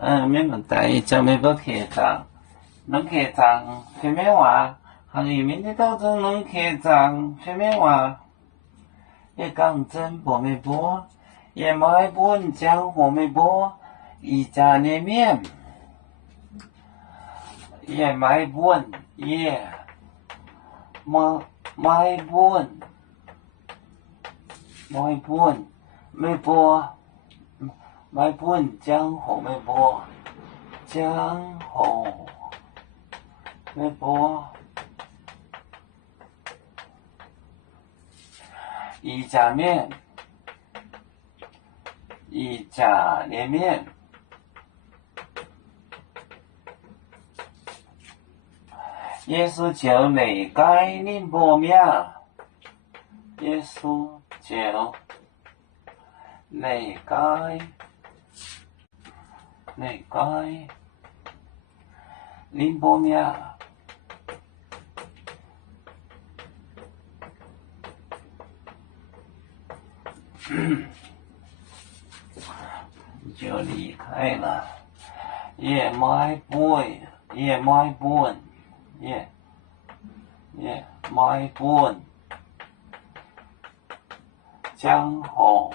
没问题，就没要客栈，拢客栈，什么话？行业面的当中拢客栈，什么话？也讲真不没播，也买本江湖没播，一家里面也买本也买本没播。买本江湖没播，江湖没播，一家面，一家连面，耶稣就内改宁波面，耶稣就内改宁波面。就离开了，也买本，江湖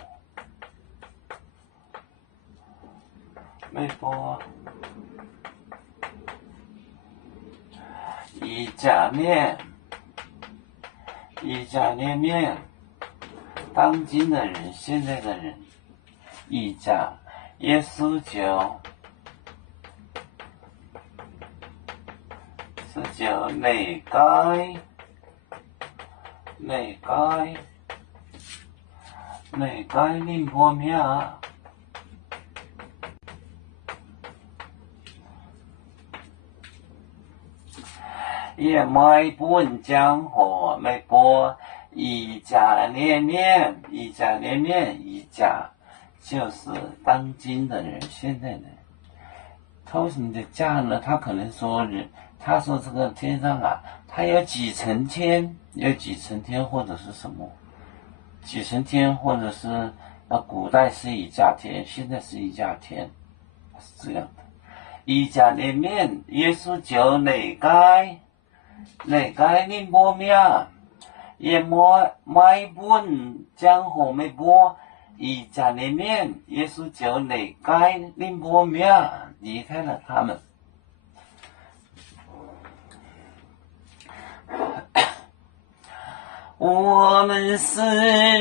没播，一家面，当今的人，现在的人，一家，耶稣就内改宁波面，也买本江湖没播，一家连面，一家就是当今的人，现在的人。他为什么的家呢？他可能说他说这个天上啊，它有几层天，或者是什么几层天，或者是古代是一架天，现在是一架天，是这样的。一家连面，耶稣就内改宁波面，也买本江湖没播，一家连面，耶稣就内改宁波面，离开了他们。我们是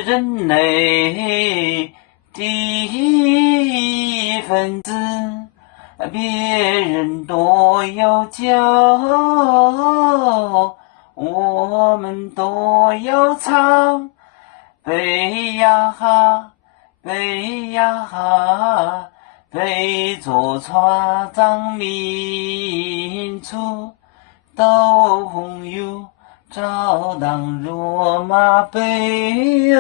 人类的一份子，别人多有骄傲，我们多有唱。背呀哈，背着船长民族，斗朋友照当罗马杯，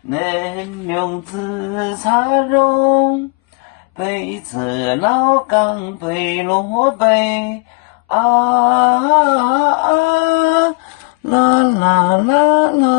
能명字茶容，背着老岗背罗背，啦啦啦啦。